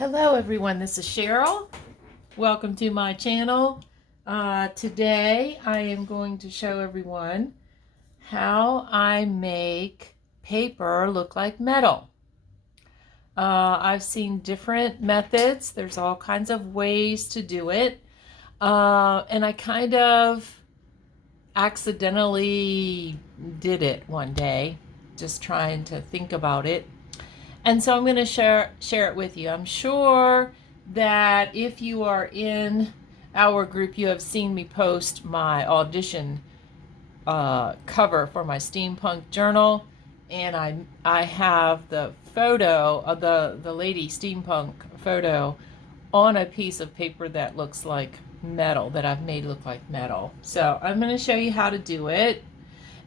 Hello everyone, this is Cheryl. Welcome to my channel. Today I am going to show everyone how I make paper look like metal. I've seen different methods. There's all kinds of ways to do it. And I kind of accidentally did it one day, just trying to think about it. And so I'm going to share it with you. I'm sure that if you are in our group, you have seen me post my audition cover for my steampunk journal, and I have the photo of the lady steampunk photo on a piece of paper that looks like metal, that I've made look like metal. So I'm going to show you how to do it,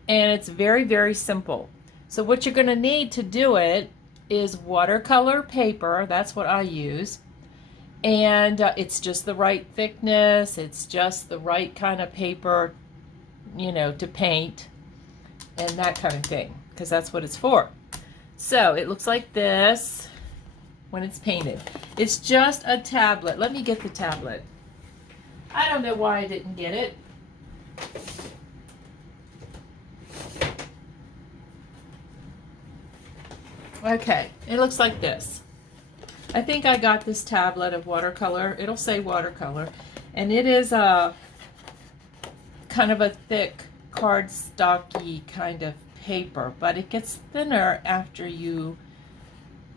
and it's very, very simple. So what you're going to need to do it is watercolor paper. That's what I use, and it's just the right thickness. It's just the right kind of paper, you know, to paint and that kind of thing, because that's what it's for. So it looks like this when it's painted. It's just a tablet. Let me get the tablet. I don't know why I didn't get it. Okay, it looks like this. I think I got this tablet of watercolor. It'll say watercolor. And it is a kind of a thick cardstocky kind of paper, but it gets thinner after you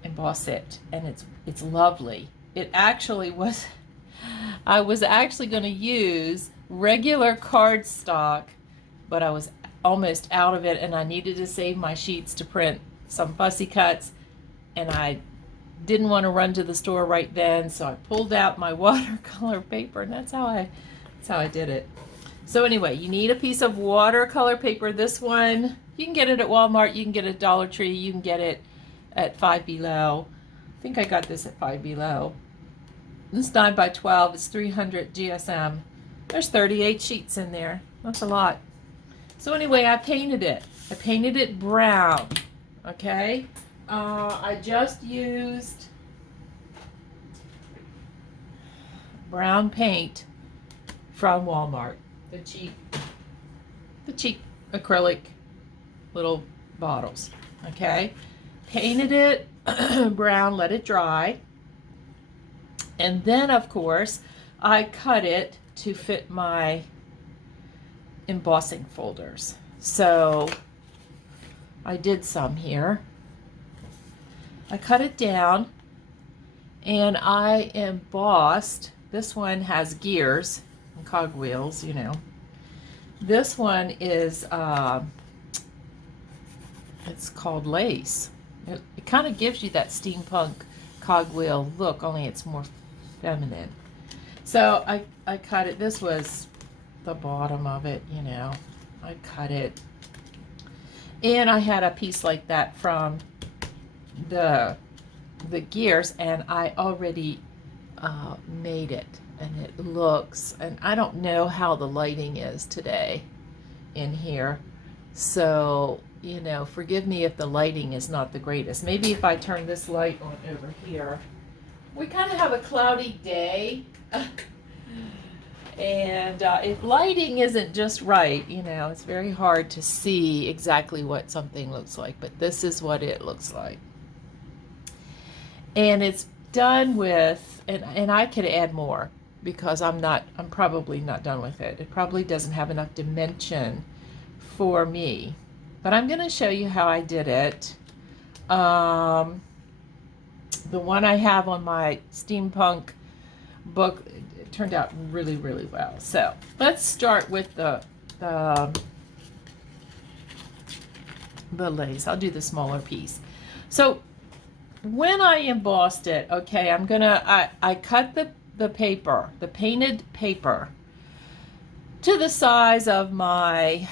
emboss it, and it's lovely. It actually was, I was actually going to use regular cardstock, but I was almost out of it, and I needed to save my sheets to print some fussy cuts, and I didn't want to run to the store right then, so I pulled out my watercolor paper, and that's how I did it. So anyway, you need a piece of watercolor paper. This one, you can get it at Walmart, you can get it at Dollar Tree, you can get it at Five Below. I think I got this at Five Below. This 9 by 12 is 300 GSM. There's 38 sheets in there. That's a lot. So anyway, I painted it. I painted it brown. Okay, I just used brown paint from Walmart, the cheap acrylic little bottles. Okay, painted it brown, let it dry, and then of course I cut it to fit my embossing folders. So I did some here. I cut it down and I embossed. This one has gears and cogwheels, you know. This one is, it's called lace. It kind of gives you that steampunk cogwheel look, only it's more feminine. So I cut it. This was the bottom of it, you know. I cut it. And I had a piece like that from the gears, and I already made it, and it looks, and I don't know how the lighting is today in here, so you know, forgive me if the lighting is not the greatest. Maybe if I turn this light on over here. We kind of have a cloudy day. And if lighting isn't just right, you know, it's very hard to see exactly what something looks like, but this is what it looks like. And it's done with, and I could add more because I'm probably not done with it. It probably doesn't have enough dimension for me, but I'm going to show you how I did it. The one I have on my steampunk book, it turned out really, really well. So let's start with the lace. I'll do the smaller piece. So when I embossed it, okay, I cut the paper, the painted paper, to the size of my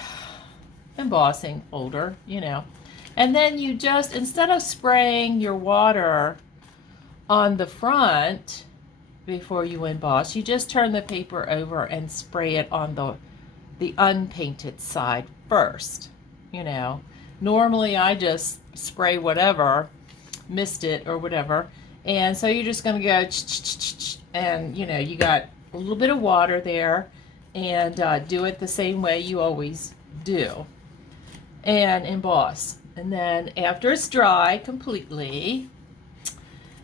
embossing folder, you know. And then you just, instead of spraying your water on the front before you emboss, you just turn the paper over and spray it on the unpainted side first, you know. Normally I just spray whatever, mist it or whatever, And so you're just going to go, and you know, you got a little bit of water there, and do it the same way you always do, and emboss. And then after it's dry completely,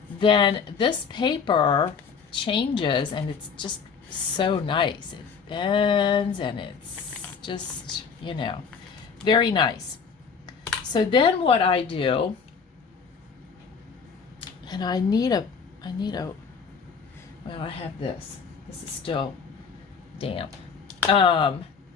then this paper changes, and it's just so nice. It bends, and it's just, you know, very nice. So then what I do, and I need a, well, I have this. This is still damp.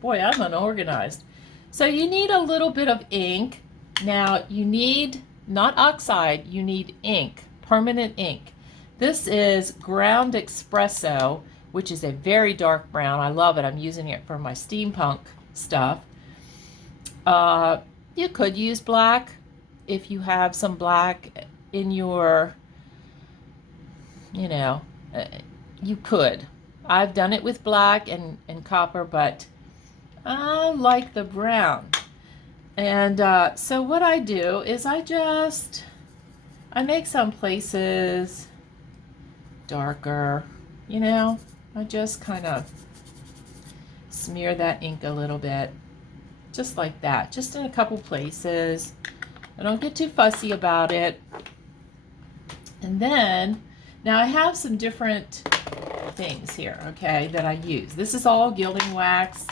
Boy, I'm unorganized. So you need a little bit of ink. Now you need, not oxide, you need ink, permanent ink. This is ground espresso, which is a very dark brown. I love it. I'm using it for my steampunk stuff. You could use black if you have some black in your, you know, you could. I've done it with black and copper, but I like the brown. And so what I do is I make some places darker, you know. I just kind of smear that ink a little bit, just like that, just in a couple places. I don't get too fussy about it. And then, now I have some different things here, okay, that I use. This is all gilding wax.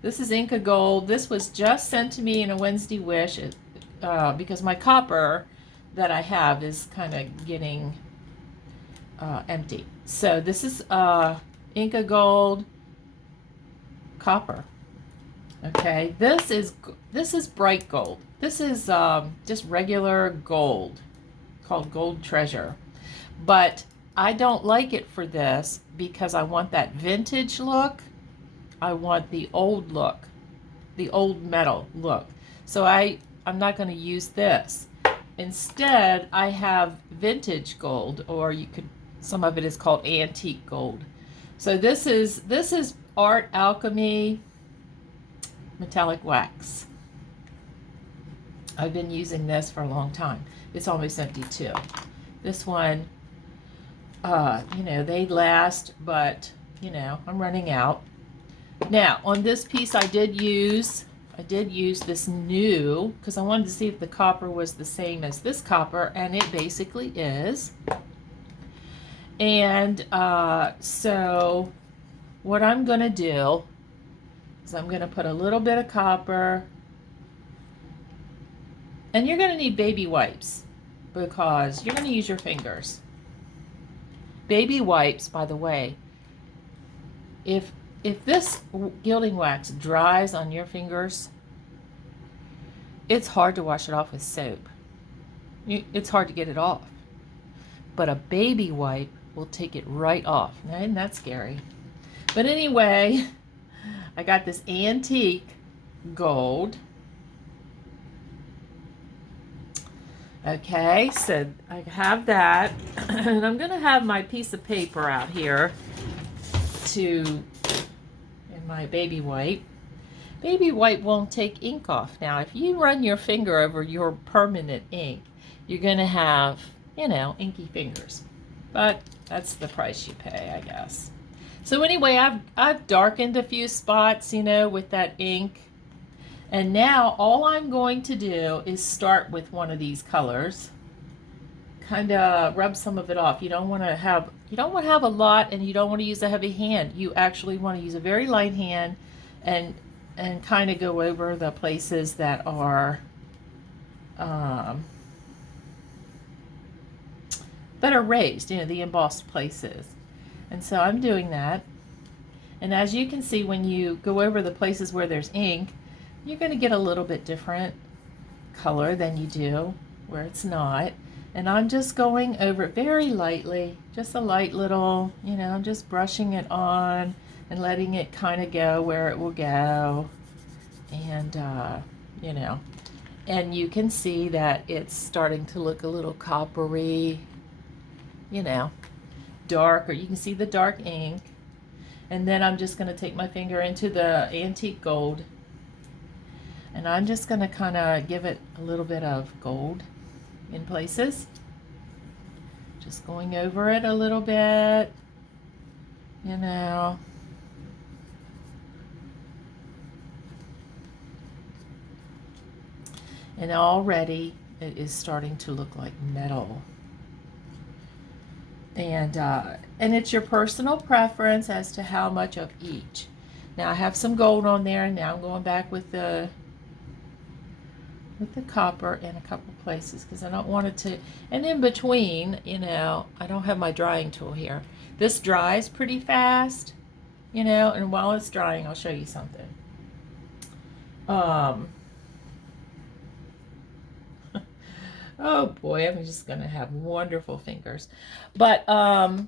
This is Inka Gold. This was just sent to me in a Wednesday Wish because my copper that I have is kind of getting empty. So this is Inka Gold copper. Okay, this is bright gold. This is just regular gold, called Gold Treasure. But I don't like it for this because I want that vintage look. I want the old look, the old metal look. So I'm not going to use this. Instead, I have vintage gold, or you could, some of it is called antique gold. So this is Art Alchemy metallic wax. I've been using this for a long time. It's almost empty too. This one, you know, they last, but you know, I'm running out. Now on this piece I did use this new, because I wanted to see if the copper was the same as this copper, and it basically is. And so what I'm going to do is I'm going to put a little bit of copper, and you're going to need baby wipes because you're going to use your fingers. Baby wipes, by the way, if this gilding wax dries on your fingers, it's hard to wash it off with soap. It's hard to get it off. But a baby wipe will take it right off. Now, isn't that scary? But anyway, I got this antique gold. Okay, so I have that. And I'm going to have my piece of paper out here in my baby wipe. Baby wipe won't take ink off. Now, if you run your finger over your permanent ink, you're going to have, you know, inky fingers. But that's the price you pay, I guess. So anyway, I've darkened a few spots, you know, with that ink. And now all I'm going to do is start with one of these colors. Kind of rub some of it off. You don't want to have a lot, and you don't want to use a heavy hand. You actually want to use a very light hand and kind of go over the places that are raised, you know, the embossed places. And so I'm doing that. And as you can see, when you go over the places where there's ink, you're going to get a little bit different color than you do where it's not. And I'm just going over it very lightly, just a light little, you know, I'm just brushing it on and letting it kind of go where it will go. And, you know, and you can see that it's starting to look a little coppery, you know, dark, or you can see the dark ink. And then I'm just going to take my finger into the antique gold, and I'm just going to kind of give it a little bit of gold in places, Just going over it a little bit, you know. And already it is starting to look like metal. And it's your personal preference as to how much of each. Now I have some gold on there, and now I'm going back with the copper in a couple places because I don't want it to, and in between, you know, I don't have my drying tool here. This dries pretty fast, you know, and while it's drying, I'll show you something. Oh boy, I'm just gonna have wonderful fingers. But I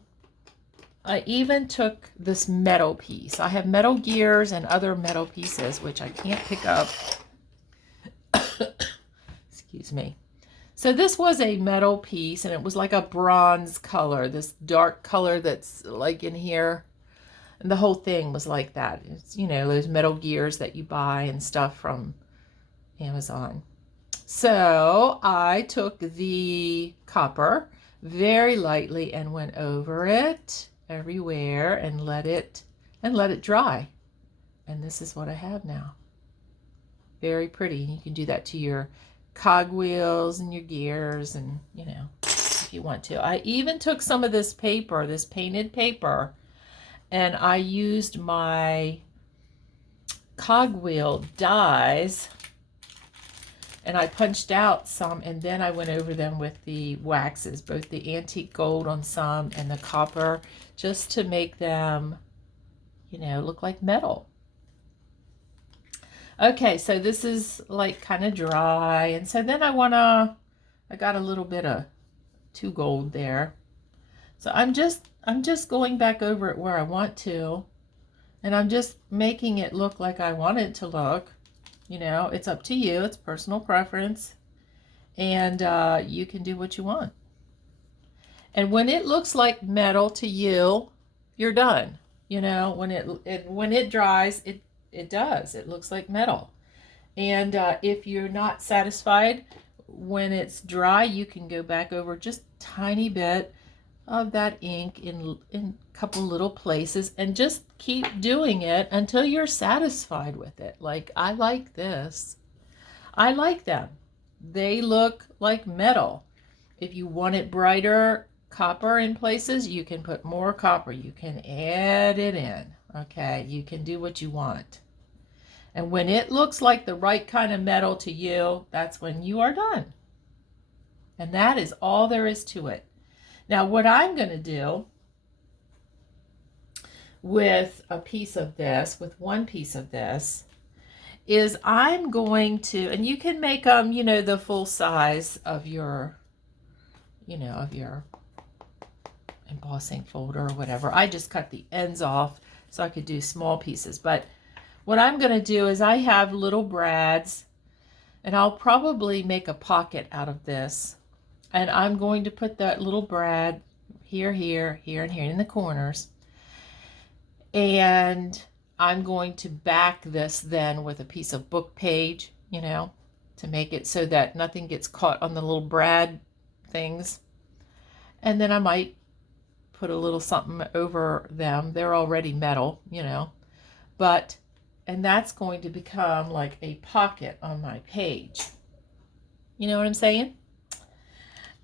even took this metal piece. I have metal gears and other metal pieces, which I can't pick up. Excuse me. So this was a metal piece, and it was like a bronze color, this dark color that's like in here. And the whole thing was like that. It's, you know, those metal gears that you buy and stuff from Amazon. So I took the copper very lightly and went over it everywhere and let it dry. And this is what I have now. Very pretty. You can do that to your cogwheels and your gears, and you know, if you want to. I even took some of this paper, this painted paper, and I used my cogwheel dies, and I punched out some, and then I went over them with the waxes, both the antique gold on some and the copper, just to make them, you know, look like metal. Okay, so this is like kind of dry, and so then I got a little bit of 2 gold there. So I'm just going back over it where I want to, and I'm just making it look like I want it to look. You know, it's up to you. It's personal preference, and you can do what you want. And when it looks like metal to you, you're done. You know, when it dries, it does. It looks like metal. And if you're not satisfied when it's dry, you can go back over just a tiny bit of that ink in a couple little places and just keep doing it until you're satisfied with it. Like, I like this. I like them. They look like metal. If you want it brighter copper in places, you can put more copper. You can add it in. Okay, you can do what you want. And when it looks like the right kind of metal to you, that's when you are done. And that is all there is to it. Now, what I'm going to do with a piece of this, with one piece of this, is I'm going to, and you can make them, you know, the full size of your, you know, of your embossing folder or whatever. I just cut the ends off so I could do small pieces. But what I'm going to do is I have little brads, and I'll probably make a pocket out of this. And I'm going to put that little brad here, here, here, and here in the corners. And I'm going to back this then with a piece of book page, you know, to make it so that nothing gets caught on the little brad things. And then I might put a little something over them. They're already metal, you know, and that's going to become like a pocket on my page. You know what I'm saying?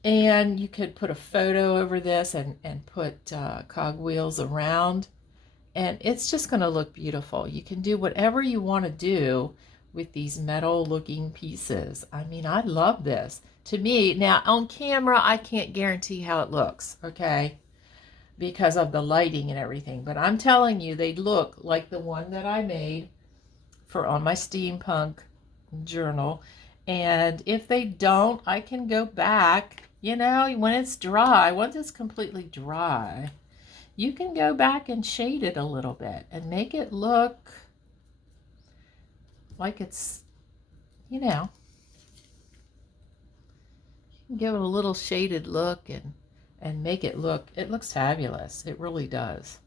And you could put a photo over this and put cogwheels around, and it's just going to look beautiful. You can do whatever you want to do with these metal looking pieces. I mean, I love this. To me, now on camera, I can't guarantee how it looks, okay, because of the lighting and everything. But I'm telling you, they look like the one that I made for on my steampunk journal. And if they don't, I can go back, you know, when it's dry, once it's completely dry, you can go back and shade it a little bit and make it look like it's, you know, you can give it a little shaded look and make it look, it looks fabulous. It really does.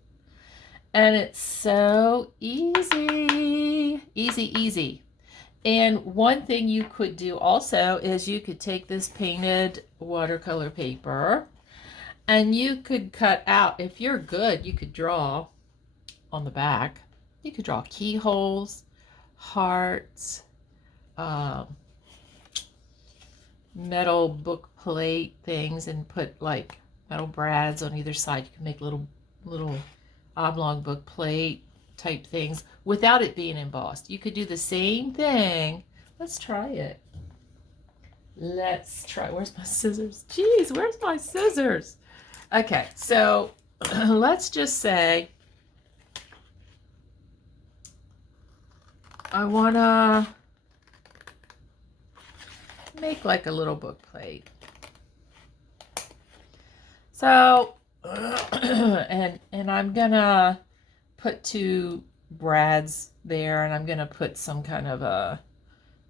And it's so easy, easy, easy. And one thing you could do also is you could take this painted watercolor paper And you could cut out, if you're good, you could draw on the back. You could draw keyholes, hearts, um, metal book plate things, and put like metal brads on either side. You can make little oblong book plate type things without it being embossed. You could do the same thing. Let's try it. Let's try. Where's my scissors? Jeez, where's my scissors? Okay, so let's just say I want to make like a little book plate. So, and I'm gonna put 2 brads there, and I'm gonna put some kind of a,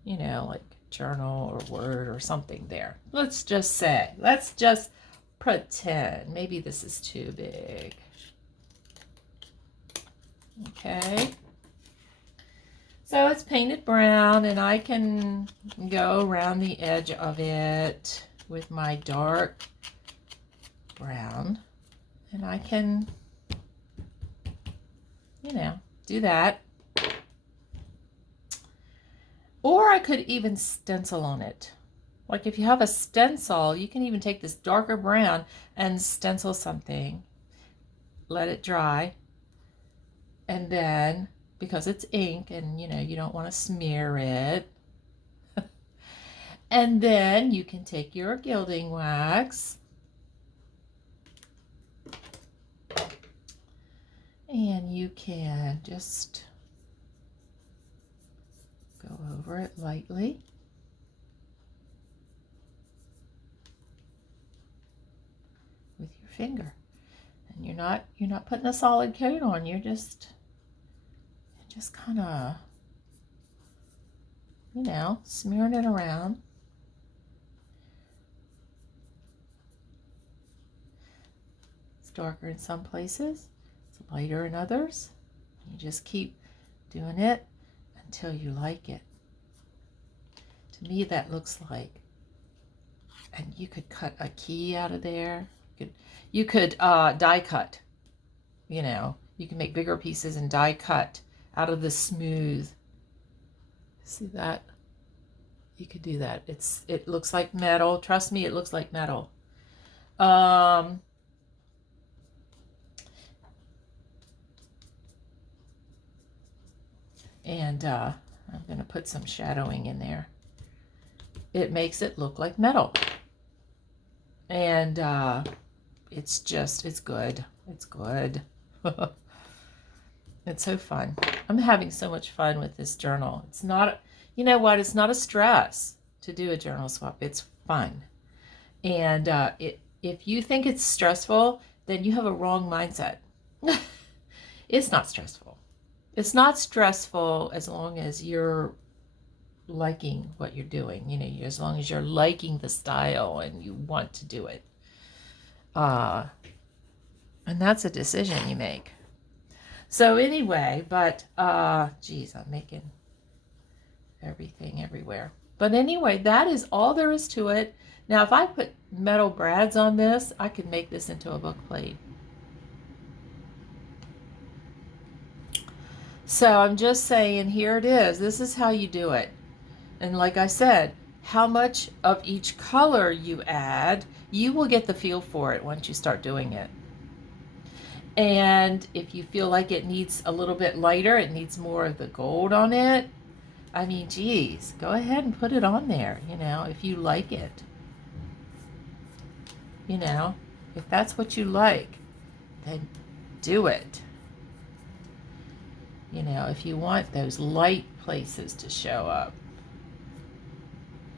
you know, like journal or word or something there. Let's just pretend. Maybe this is too big. Okay. So it's painted brown, and I can go around the edge of it with my dark brown, and I can, you know, do that. Or I could even stencil on it. Like if you have a stencil, you can even take this darker brown and stencil something, let it dry, and then, because it's ink and you know, you don't want to smear it, and then you can take your gilding wax and you can just go over it lightly. With your finger. And you're not putting a solid coat on, you're just kind of, you know, smearing it around. It's darker in some places, it's lighter in others. You just keep doing it until you like it. To me, that looks like, and you could cut a key out of there. You could die cut. You know, you can make bigger pieces and die cut out of the smooth. See that? You could do that. It looks like metal. Trust me, it looks like metal. And I'm going to put some shadowing in there. It makes it look like metal. And it's good. It's good. It's so fun. I'm having so much fun with this journal. It's not, you know what? It's not a stress to do a journal swap. It's fun. And if you think it's stressful, then you have a wrong mindset. It's not stressful. It's not stressful as long as you're liking what you're doing. You know, as long as you're liking the style and you want to do it. And that's a decision you make. So anyway, but geez, I'm making everything everywhere. But anyway, that is all there is to it. Now, if I put metal brads on this, I could make this into a book plate. So I'm just saying, here it is. This is how you do it. And like I said, how much of each color you add, you will get the feel for it once you start doing it. And if you feel like it needs a little bit lighter, it needs more of the gold on it, I mean, geez, go ahead and put it on there, you know, if you like it. You know, if that's what you like, then do it. You know, if you want those light places to show up,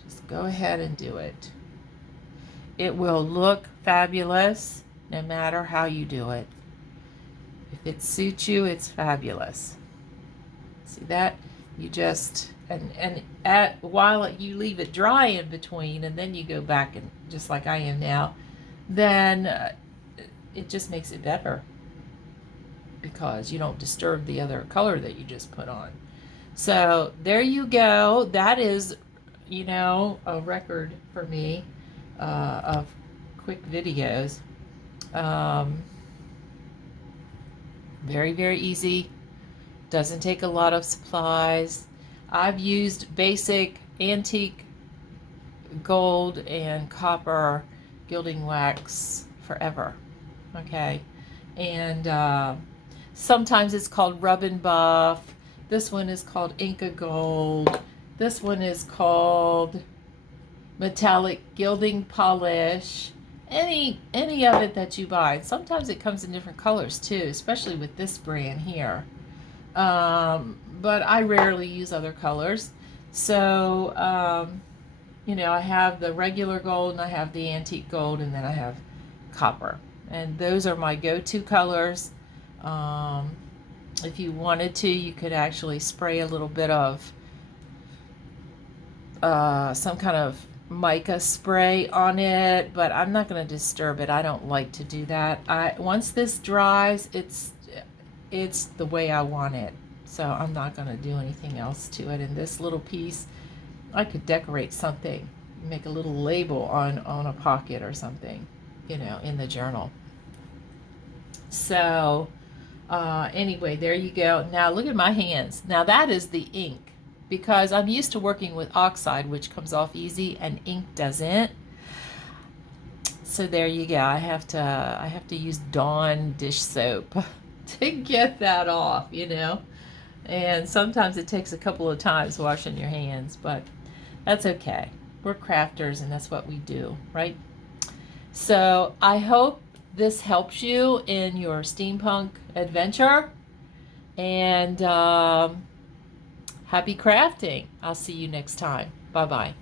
just go ahead and do it. It will look fabulous no matter how you do it. If it suits you, it's fabulous. See that? You just, while you leave it dry in between, and then you go back and just like I am now, then it just makes it better because you don't disturb the other color that you just put on. So there you go. That is, you know, a record for me of quick videos. Um, very, very easy. Doesn't take a lot of supplies. I've used basic antique gold and copper gilding wax forever. Okay. And sometimes it's called Rub and Buff. This one is called Inca Gold. This one is called Metallic Gilding Polish. Any of it that you buy. Sometimes it comes in different colors too, especially with this brand here. But I rarely use other colors. So, you know, I have the regular gold and I have the antique gold and then I have copper. And those are my go-to colors. If you wanted to, you could actually spray a little bit of some kind of mica spray on it, but I'm not going to disturb it. I don't like to do that. Once this dries, it's the way I want it. So I'm not going to do anything else to it. And this little piece, I could decorate something, make a little label on a pocket or something, you know, in the journal. So anyway, there you go. Now look at my hands. Now that is the ink, because I'm used to working with oxide, which comes off easy, and ink doesn't. So there you go. I have to use Dawn dish soap to get that off, you know. And sometimes it takes a couple of times washing your hands, but that's okay. We're crafters and that's what we do, right? So I hope this helps you in your steampunk adventure. And happy crafting. I'll see you next time. Bye-bye.